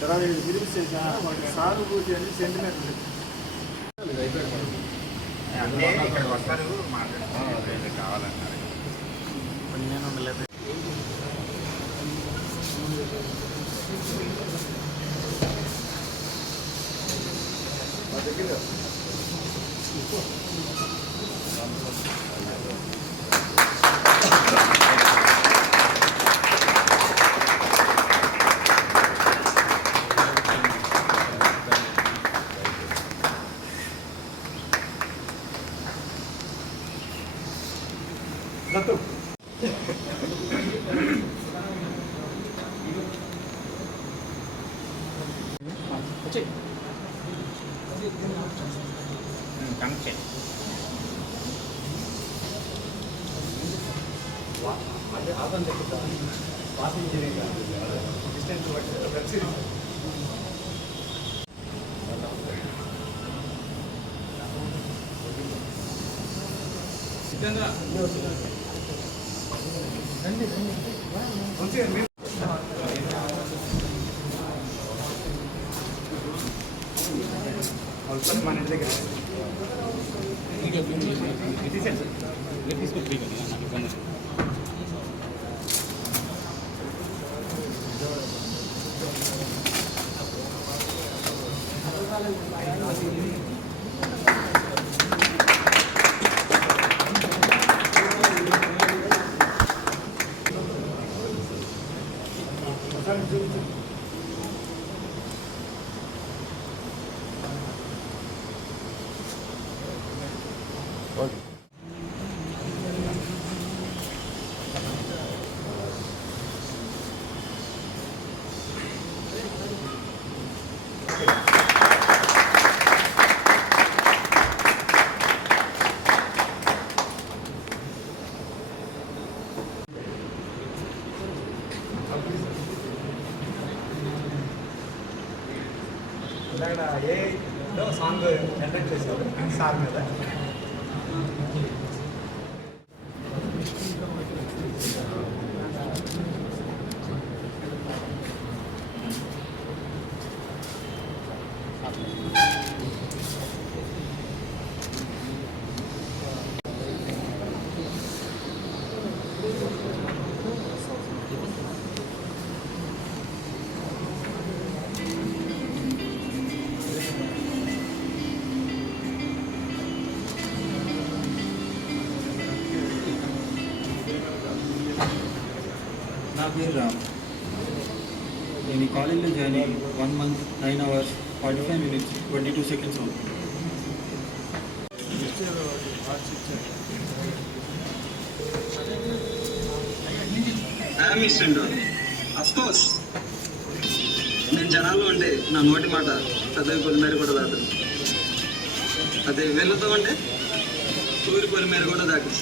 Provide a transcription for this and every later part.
తర్వాత వినిపిస్తే సానుభూతి అని సెంటిమెంట్ అంటే ఇక్కడికి వస్తారు మాట్లాడుతున్నారు కావాలన్నారు. నేను ఉండలేదు. మన ఇంటి దగ్గర ఏ సాంగ్ అటెండ్ చేశారు సార్ మీద. నా పేరు రామ్. నేను ఈ కాలేజీలో జాయిన్ అయ్యి 1 month 9 hours 45 minutes 22 seconds అవుతుంది. అఫ్కోర్స్ నేను జనాల్లో ఉంటే నా నోటి మాట చదివి పొలిమేర కూడా దాటు, అదే వెళ్ళతో అంటే ఊరి పొలిమేర కూడా దాటు.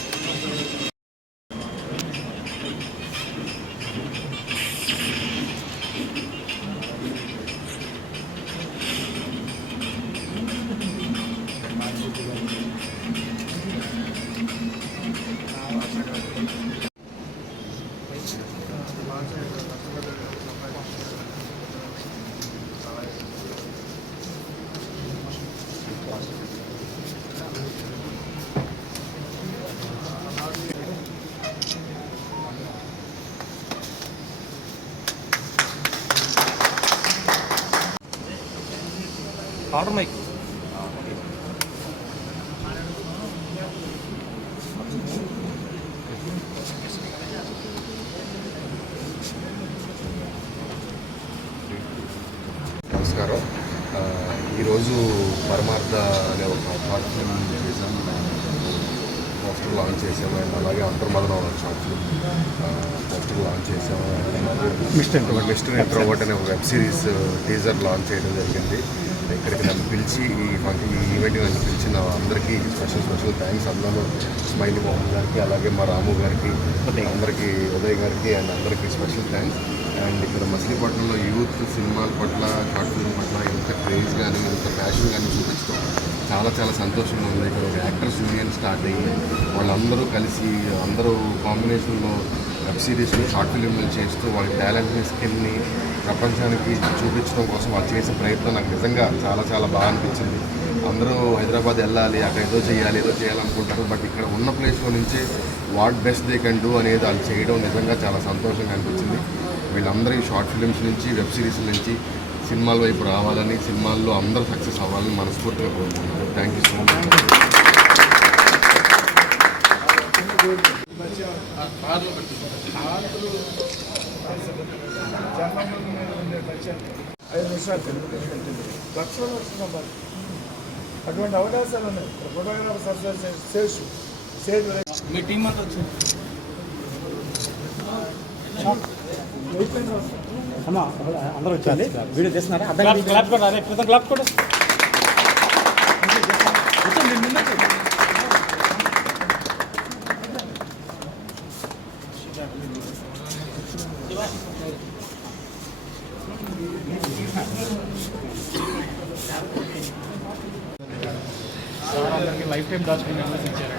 ఆర్డర్ మైక్ నమస్కారం. ఈరోజు పరమార్థ అనే ఒక షార్ట్ ఫిల్మ్ చేసాము, పోస్టర్ లాంచ్ చేసాము. అండ్ అలాగే అంతర్మదనం అనే షార్ట్ ఫిల్మ్ పోస్టర్ లాంచ్ చేసాము. మిస్టర్ ఇంట్రోవర్ట్ అనే ఒక వెబ్ సిరీస్ టీజర్ లాంచ్ చేయడం జరిగింది. ఇక్కడికి నన్ను పిలిచి ఈ ఈవెంట్కి నన్ను పిలిచిన అందరికీ స్పెషల్ థ్యాంక్స్. అందులో స్మైలీ మోహన్ గారికి, అలాగే మా రాము గారికి, అందరికీ, ఉదయ్ గారికి అండ్ అందరికీ స్పెషల్ థ్యాంక్స్. అండ్ ఇక్కడ మచిలీపట్నంలో యూత్ సినిమాల పట్ల షార్ట్ ఫిల్మ్ పట్ల ఎంత క్రేజ్ కానీ ఎంత ప్యాషన్ కానీ చూపించడం చాలా చాలా సంతోషంగా ఉంది. ఇక్కడ ఒక యాక్టర్స్ యూనియన్ స్టార్ట్ అయ్యి వాళ్ళందరూ కలిసి అందరూ కాంబినేషన్లో వెబ్ సిరీస్లు షార్ట్ ఫిల్మ్లు చేస్తూ వాళ్ళ టాలెంట్ని స్కిల్ని ప్రపంచానికి చూపించడం కోసం వాళ్ళు చేసే ప్రయత్నం నాకు నిజంగా చాలా చాలా బాగా అనిపించింది. అందరూ హైదరాబాద్ వెళ్ళాలి, అక్కడ ఏదో చేయాలనుకుంటారు. బట్ ఇక్కడ ఉన్న ప్లేస్లో నుంచే what best they can do అనేది వాళ్ళు చేయడం నిజంగా చాలా సంతోషంగా అనిపించింది. వీళ్ళందరూ ఈ షార్ట్ ఫిల్మ్స్ నుంచి వెబ్ సిరీస్ల నుంచి సినిమాల వైపు రావాలని, సినిమాల్లో అందరూ సక్సెస్ అవ్వాలని మనస్ఫూర్తిగా కోరుకుంటున్నాను. Thank you so much. జన్మభూమి మీద ఉండే పరిచయం 5 నిమిషాలు లక్షల వస్తుంది. అటువంటి అవకాశాలు ఉన్నాయి. ఫోటోగ్రాఫర్స్ అసోసియేషన్ స్టేట్ మీ టీం అంతా వచ్చింది. అందరూ వచ్చారు. వీడియో చేస్తున్నారా? క్లాప్ కూడా అరే క్రితం క్లాప్ కూడా లైఫ్ టైం దాచుకుని ఇచ్చారు.